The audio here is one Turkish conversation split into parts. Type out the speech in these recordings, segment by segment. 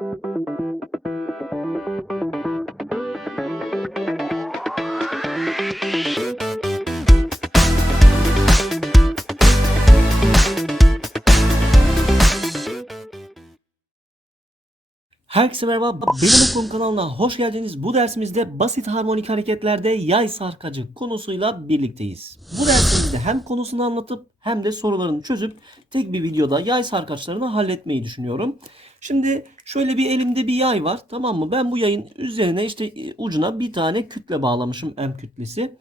thank you Herkese merhaba. Benim okulum kanalına hoş geldiniz. Bu dersimizde basit harmonik hareketlerde yay sarkacı konusuyla birlikteyiz. Bu dersimizde hem konusunu anlatıp hem de sorularını çözüp tek bir videoda yay sarkaçlarını halletmeyi düşünüyorum. Şimdi şöyle bir elimde bir yay var tamam mı? Ben bu yayın üzerine işte e, ucuna bir tane kütle bağlamışım M kütlesi.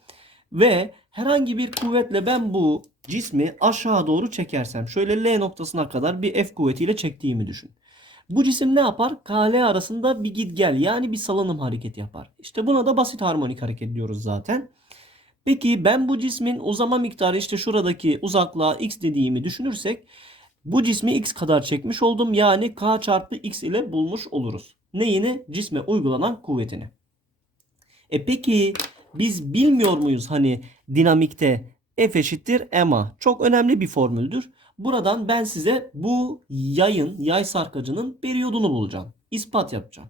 Ve herhangi bir kuvvetle ben bu cismi aşağı doğru çekersem şöyle L noktasına kadar bir F kuvvetiyle çektiğimi düşün. Bu cisim ne yapar? KL arasında bir git gel yani bir salınım hareketi yapar. İşte buna da basit harmonik hareket diyoruz zaten. Peki ben bu cismin uzama miktarı işte şuradaki uzaklığa x dediğimi düşünürsek bu cismi x kadar çekmiş oldum. Yani k çarpı x ile bulmuş oluruz. Neyini? Cisme uygulanan kuvvetini. E peki biz bilmiyor muyuz hani dinamikte F eşittir ma? Çok önemli bir formüldür. Buradan ben size bu yayın, yay sarkacının periyodunu bulacağım. İspat yapacağım.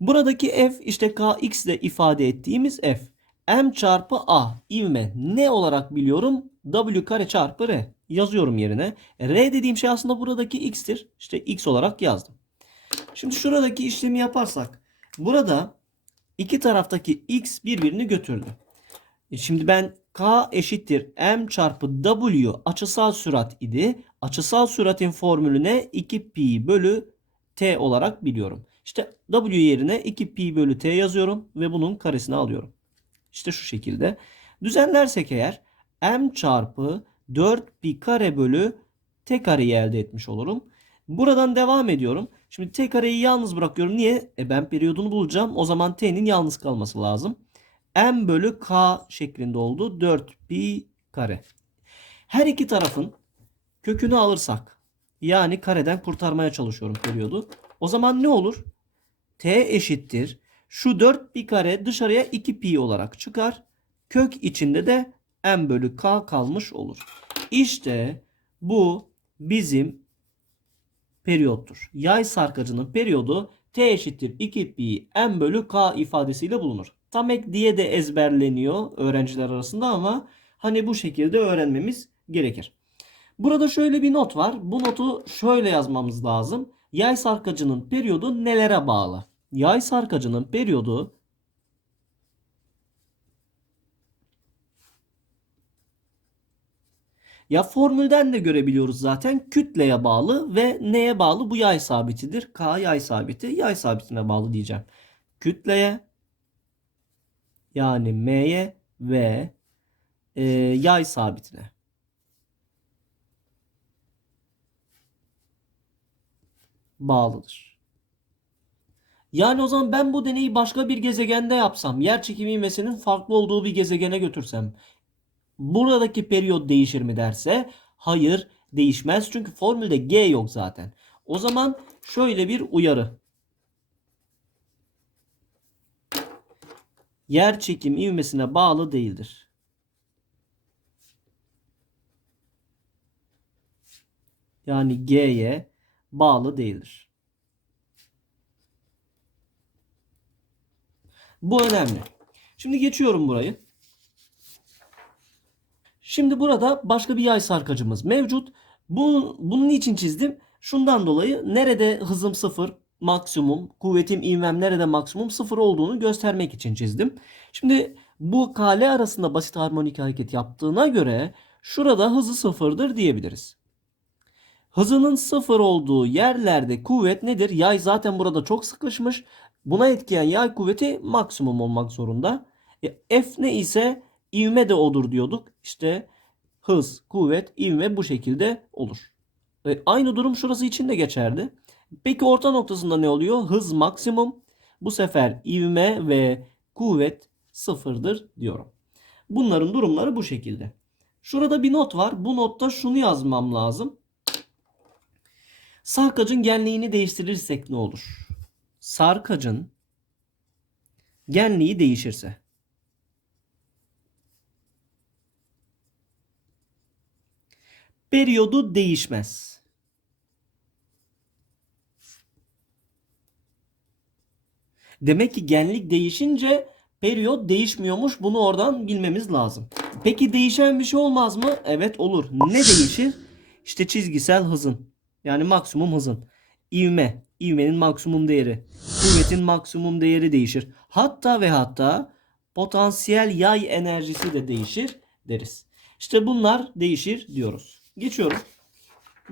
Buradaki f işte kx ile ifade ettiğimiz f. m çarpı a ivme ne olarak biliyorum? w kare çarpı r. Yazıyorum yerine. r dediğim şey aslında buradaki x'tir. İşte x olarak yazdım. Şimdi şuradaki işlemi yaparsak. Burada iki taraftaki x birbirini götürdü. E şimdi ben k eşittir m çarpı w açısal sürat idi. Açısal süratin formülü ne? 2 pi bölü t olarak biliyorum. İşte w yerine 2 pi bölü t yazıyorum ve bunun karesini alıyorum. İşte şu şekilde. Düzenlersek eğer m çarpı 4 pi kare bölü t kareyi elde etmiş olurum. Buradan devam ediyorum. Şimdi t kareyi yalnız bırakıyorum. Niye? E ben periyodunu bulacağım. O zaman t'nin yalnız kalması lazım m bölü k şeklinde oldu. 4 pi kare. Her iki tarafın kökünü alırsak yani kareden kurtarmaya çalışıyorum periyodu. O zaman ne olur? t eşittir. Şu 4 pi kare dışarıya 2 pi olarak çıkar. Kök içinde de m bölü k kalmış olur. İşte bu bizim periyottur. Yay sarkacının periyodu t eşittir 2 pi m bölü k ifadesiyle bulunur. Tam ek diye de ezberleniyor öğrenciler arasında ama hani bu şekilde öğrenmemiz gerekir. Burada şöyle bir not var. Bu notu şöyle yazmamız lazım. Yay sarkacının periyodu nelere bağlı? Yay sarkacının periyodu Ya formülden de görebiliyoruz zaten. Kütleye bağlı ve neye bağlı? Bu yay sabitidir. K yay sabiti. Yay sabitine bağlı diyeceğim. Kütleye yani M'ye ve e, yay sabitine. Bağlıdır. Yani o zaman ben bu deneyi başka bir gezegende yapsam, yer çekimi ivmesinin farklı olduğu bir gezegene götürsem, buradaki periyot değişir mi derse, hayır değişmez. Çünkü formülde G yok zaten. O zaman şöyle bir uyarı. Yer çekim ivmesine bağlı değildir. Yani G'ye bağlı değildir. Bu önemli. Şimdi geçiyorum burayı. Şimdi burada başka bir yay sarkacımız mevcut. Bu, bunun için çizdim? Şundan dolayı nerede hızım sıfır, maksimum, kuvvetim ivmem nerede maksimum sıfır olduğunu göstermek için çizdim. Şimdi bu kale arasında basit harmonik hareket yaptığına göre şurada hızı sıfırdır diyebiliriz. Hızının sıfır olduğu yerlerde kuvvet nedir? Yay zaten burada çok sıkışmış. Buna etkileyen yay kuvveti maksimum olmak zorunda. E, F ne ise ivme de odur diyorduk. İşte hız, kuvvet, ivme bu şekilde olur. E, aynı durum şurası için de geçerli. Peki orta noktasında ne oluyor? Hız maksimum. Bu sefer ivme ve kuvvet sıfırdır diyorum. Bunların durumları bu şekilde. Şurada bir not var. Bu notta şunu yazmam lazım. Sarkacın genliğini değiştirirsek ne olur? Sarkacın genliği değişirse. Periyodu değişmez. Demek ki genlik değişince periyot değişmiyormuş. Bunu oradan bilmemiz lazım. Peki değişen bir şey olmaz mı? Evet olur. Ne değişir? İşte çizgisel hızın. Yani maksimum hızın. İvme. İvmenin maksimum değeri. Kuvvetin maksimum değeri değişir. Hatta ve hatta potansiyel yay enerjisi de değişir deriz. İşte bunlar değişir diyoruz. Geçiyorum.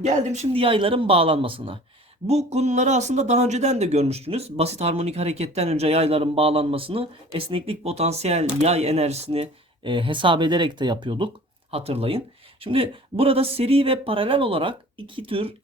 Geldim şimdi yayların bağlanmasına. Bu konuları aslında daha önceden de görmüştünüz. Basit harmonik hareketten önce yayların bağlanmasını esneklik potansiyel yay enerjisini e, hesap ederek de yapıyorduk. Hatırlayın. Şimdi burada seri ve paralel olarak iki tür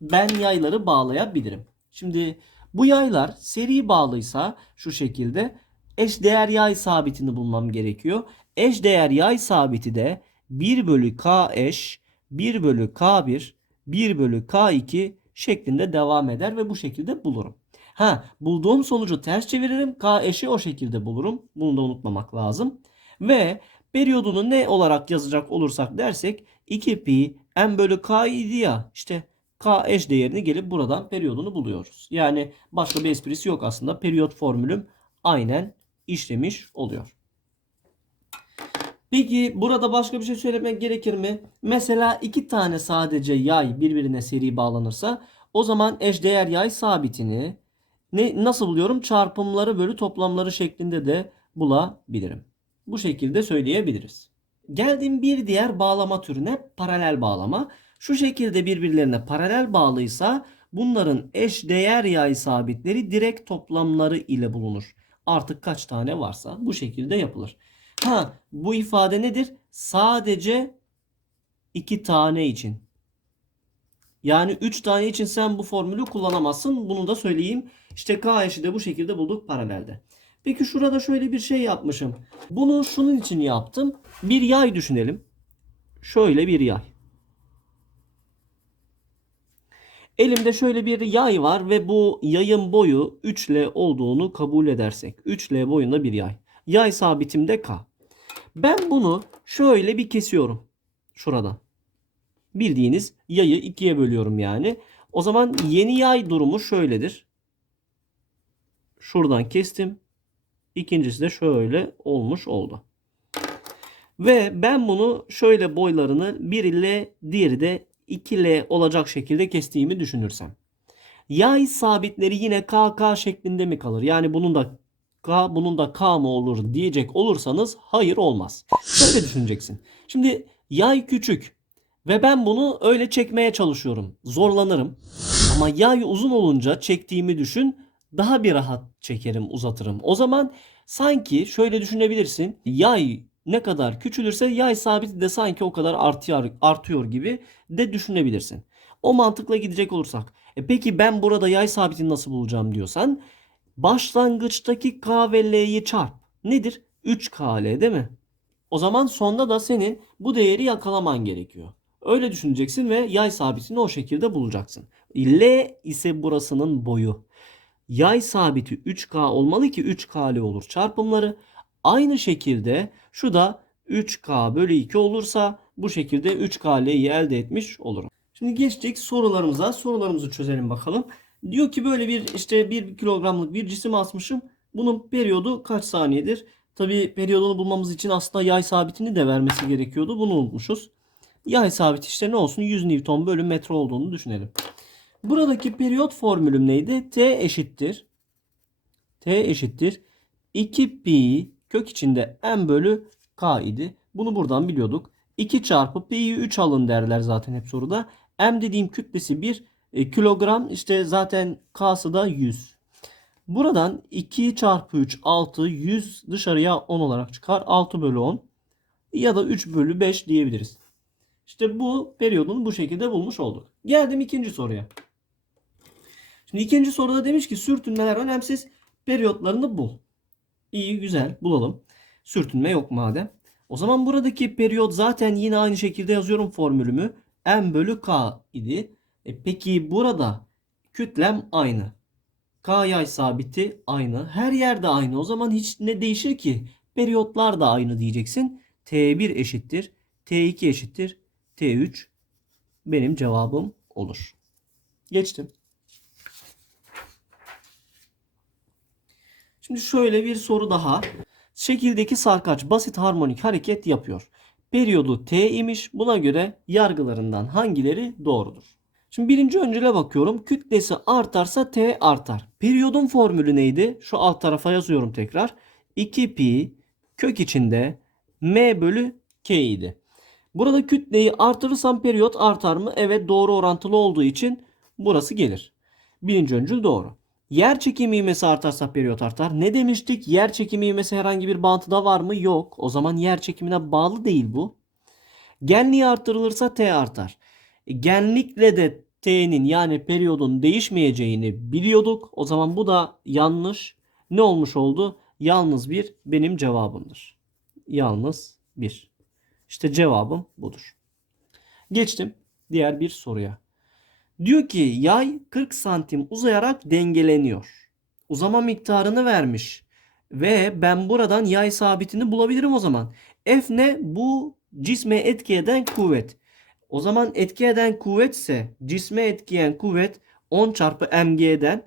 ben yayları bağlayabilirim. Şimdi bu yaylar seri bağlıysa şu şekilde eşdeğer yay sabitini bulmam gerekiyor. Eşdeğer yay sabiti de 1 bölü k eş 1 bölü k1 1 bölü k2 şeklinde devam eder ve bu şekilde bulurum. Ha bulduğum sonucu ters çeviririm. K eşi o şekilde bulurum. Bunu da unutmamak lazım. Ve periyodunu ne olarak yazacak olursak dersek 2 pi m bölü k idi ya işte k eş değerini gelip buradan periyodunu buluyoruz. Yani başka bir esprisi yok aslında. Periyot formülüm aynen işlemiş oluyor. Peki burada başka bir şey söylemek gerekir mi? Mesela iki tane sadece yay birbirine seri bağlanırsa o zaman eşdeğer yay sabitini ne nasıl buluyorum? Çarpımları bölü toplamları şeklinde de bulabilirim. Bu şekilde söyleyebiliriz. Geldiğim bir diğer bağlama türüne paralel bağlama. Şu şekilde birbirlerine paralel bağlıysa bunların eşdeğer yay sabitleri direkt toplamları ile bulunur. Artık kaç tane varsa bu şekilde yapılır. Ha bu ifade nedir? Sadece iki tane için. Yani 3 tane için sen bu formülü kullanamazsın. Bunu da söyleyeyim. İşte K eşi de bu şekilde bulduk paralelde. Peki şurada şöyle bir şey yapmışım. Bunu şunun için yaptım. Bir yay düşünelim. Şöyle bir yay. Elimde şöyle bir yay var ve bu yayın boyu 3L olduğunu kabul edersek. 3L boyunda bir yay. Yay sabitim de K. Ben bunu şöyle bir kesiyorum. Şuradan. Bildiğiniz yayı ikiye bölüyorum yani. O zaman yeni yay durumu şöyledir. Şuradan kestim. İkincisi de şöyle olmuş oldu. Ve ben bunu şöyle boylarını 1 ile diğeri de 2L olacak şekilde kestiğimi düşünürsem. Yay sabitleri yine KK şeklinde mi kalır? Yani bunun da K bunun da K mı olur diyecek olursanız hayır olmaz. Şöyle düşüneceksin. Şimdi yay küçük ve ben bunu öyle çekmeye çalışıyorum. Zorlanırım. Ama yay uzun olunca çektiğimi düşün. Daha bir rahat çekerim, uzatırım. O zaman sanki şöyle düşünebilirsin. Yay ne kadar küçülürse yay sabiti de sanki o kadar artıyor, artıyor gibi de düşünebilirsin. O mantıkla gidecek olursak. E peki ben burada yay sabitini nasıl bulacağım diyorsan başlangıçtaki K ve L'yi çarp. Nedir? 3KL değil mi? O zaman sonda da senin bu değeri yakalaman gerekiyor. Öyle düşüneceksin ve yay sabitini o şekilde bulacaksın. L ise burasının boyu. Yay sabiti 3K olmalı ki 3KL olur çarpımları. Aynı şekilde şu da 3K bölü 2 olursa bu şekilde 3KL'yi elde etmiş olurum. Şimdi geçtik sorularımıza. Sorularımızı çözelim bakalım. Diyor ki böyle bir işte 1 kilogramlık bir cisim asmışım. Bunun periyodu kaç saniyedir? Tabi periyodunu bulmamız için aslında yay sabitini de vermesi gerekiyordu. Bunu unutmuşuz. Yay sabit işte ne olsun 100 Newton bölü metre olduğunu düşünelim. Buradaki periyot formülüm neydi? T eşittir. T eşittir. 2 pi kök içinde m bölü k idi. Bunu buradan biliyorduk. 2 çarpı pi'yi 3 alın derler zaten hep soruda. M dediğim kütlesi 1 e, kilogram işte zaten K'sı da 100. Buradan 2 çarpı 3 6 100 dışarıya 10 olarak çıkar. 6 bölü 10 ya da 3 bölü 5 diyebiliriz. İşte bu periyodunu bu şekilde bulmuş olduk. Geldim ikinci soruya. Şimdi ikinci soruda demiş ki sürtünmeler önemsiz. Periyotlarını bul. İyi güzel bulalım. Sürtünme yok madem. O zaman buradaki periyot zaten yine aynı şekilde yazıyorum formülümü. M bölü K idi. E peki burada kütlem aynı. K yay sabiti aynı. Her yerde aynı. O zaman hiç ne değişir ki? Periyotlar da aynı diyeceksin. T1 eşittir. T2 eşittir. T3 benim cevabım olur. Geçtim. Şimdi şöyle bir soru daha. Şekildeki sarkaç basit harmonik hareket yapıyor. Periyodu t imiş. Buna göre yargılarından hangileri doğrudur? Şimdi birinci öncüle bakıyorum. Kütlesi artarsa t artar. Periyodun formülü neydi? Şu alt tarafa yazıyorum tekrar. 2 pi kök içinde m bölü k idi. Burada kütleyi artırırsam periyot artar mı? Evet doğru orantılı olduğu için burası gelir. Birinci öncül doğru. Yer çekimi ivmesi artarsa periyot artar. Ne demiştik? Yer çekimi ivmesi herhangi bir bağıntıda var mı? Yok. O zaman yer çekimine bağlı değil bu. Genliği artırılırsa t artar. E, Genlikle de t'nin yani periyodun değişmeyeceğini biliyorduk. O zaman bu da yanlış. Ne olmuş oldu? Yalnız bir benim cevabımdır. Yalnız bir. İşte cevabım budur. Geçtim diğer bir soruya. Diyor ki yay 40 santim uzayarak dengeleniyor. Uzama miktarını vermiş. Ve ben buradan yay sabitini bulabilirim o zaman. F ne? Bu cisme etki eden kuvvet. O zaman etki eden kuvvetse cisme etkileyen kuvvet 10 çarpı mg'den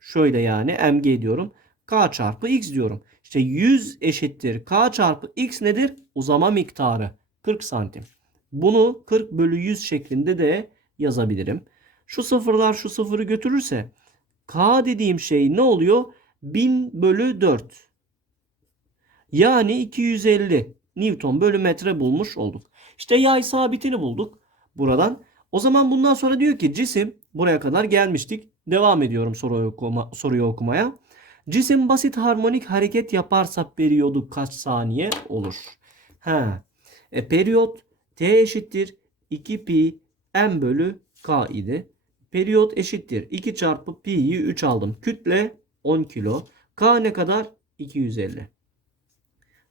şöyle yani mg diyorum. K çarpı x diyorum. İşte 100 eşittir. K çarpı x nedir? Uzama miktarı. 40 santim. Bunu 40 bölü 100 şeklinde de yazabilirim. Şu sıfırlar şu sıfırı götürürse K dediğim şey ne oluyor? 1000 bölü 4. Yani 250 Newton bölü metre bulmuş olduk. İşte yay sabitini bulduk buradan. O zaman bundan sonra diyor ki cisim buraya kadar gelmiştik. Devam ediyorum soruyu, okuma, soruyu okumaya. Cisim basit harmonik hareket yaparsa periyodu kaç saniye olur? Ha. E, periyot t eşittir 2 pi m bölü k idi. Periyot eşittir 2 çarpı pi'yi 3 aldım. Kütle 10 kilo. K ne kadar? 250.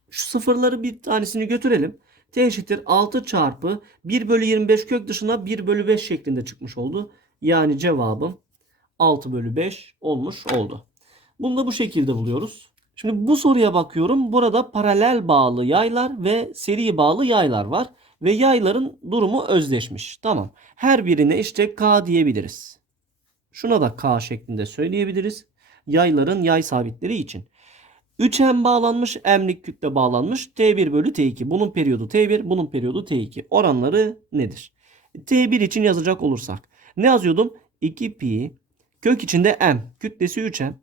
Şu sıfırları bir tanesini götürelim. T eşittir 6 çarpı 1 bölü 25 kök dışına 1 bölü 5 şeklinde çıkmış oldu. Yani cevabım 6 bölü 5 olmuş oldu. Bunu da bu şekilde buluyoruz. Şimdi bu soruya bakıyorum. Burada paralel bağlı yaylar ve seri bağlı yaylar var. Ve yayların durumu özleşmiş. Tamam. Her birine işte K diyebiliriz. Şuna da K şeklinde söyleyebiliriz. Yayların yay sabitleri için. 3M bağlanmış, M'lik kütle bağlanmış. T1 bölü T2. Bunun periyodu T1, bunun periyodu T2. Oranları nedir? T1 için yazacak olursak. Ne yazıyordum? 2 pi kök içinde M. Kütlesi 3M.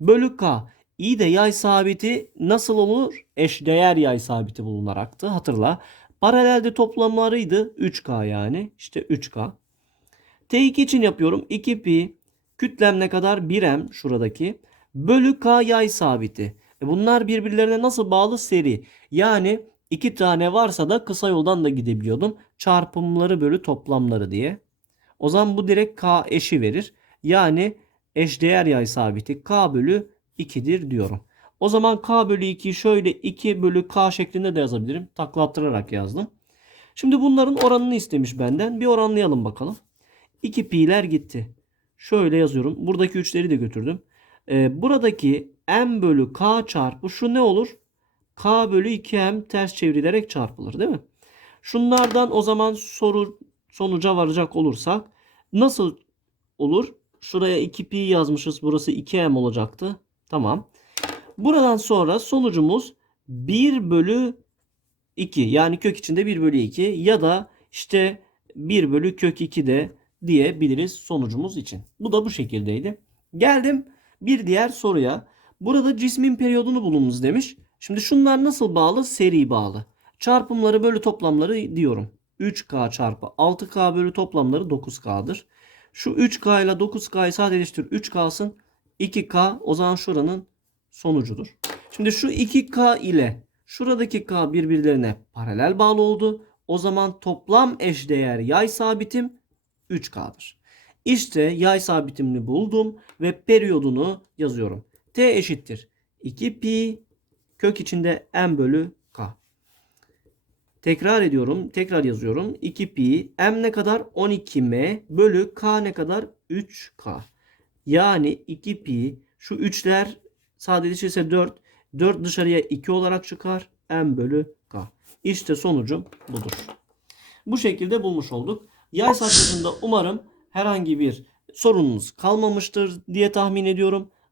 Bölü K. İyi de yay sabiti nasıl olur? Eşdeğer yay sabiti bulunaraktı. Hatırla. Paralelde toplamlarıydı. 3K yani. İşte 3K. T2 için yapıyorum. 2 pi kütlem ne kadar? 1M şuradaki. Bölü K yay sabiti. E bunlar birbirlerine nasıl bağlı? Seri. Yani iki tane varsa da kısa yoldan da gidebiliyordum. Çarpımları bölü toplamları diye. O zaman bu direkt K eşi verir. Yani eşdeğer yay sabiti K bölü 2'dir diyorum. O zaman K bölü 2'yi şöyle 2 bölü K şeklinde de yazabilirim. Taklattırarak yazdım. Şimdi bunların oranını istemiş benden. Bir oranlayalım bakalım. 2 pi'ler gitti. Şöyle yazıyorum. Buradaki 3'leri de götürdüm. Ee, buradaki m bölü k çarpı şu ne olur? k bölü 2m ters çevrilerek çarpılır değil mi? Şunlardan o zaman soru sonuca varacak olursak nasıl olur? Şuraya 2 pi yazmışız. Burası 2m olacaktı. Tamam. Buradan sonra sonucumuz 1 bölü 2 yani kök içinde 1 bölü 2 ya da işte 1 bölü kök 2 de diyebiliriz sonucumuz için. Bu da bu şekildeydi. Geldim bir diğer soruya. Burada cismin periyodunu bulunuz demiş. Şimdi şunlar nasıl bağlı? Seri bağlı. Çarpımları bölü toplamları diyorum. 3K çarpı 6K bölü toplamları 9K'dır. Şu 3K ile 9K'yı sadeleştir 3K'sın. 2K o zaman şuranın sonucudur. Şimdi şu 2K ile şuradaki K birbirlerine paralel bağlı oldu. O zaman toplam eşdeğer yay sabitim 3K'dır. İşte yay sabitimini buldum ve periyodunu yazıyorum. T eşittir 2 pi kök içinde m bölü k. Tekrar ediyorum. Tekrar yazıyorum. 2 pi m ne kadar? 12m bölü k ne kadar? 3k. Yani 2 pi şu 3'ler sadeleşirse 4. 4 dışarıya 2 olarak çıkar. m bölü k. İşte sonucum budur. Bu şekilde bulmuş olduk. Yay sarkasında umarım herhangi bir sorununuz kalmamıştır diye tahmin ediyorum.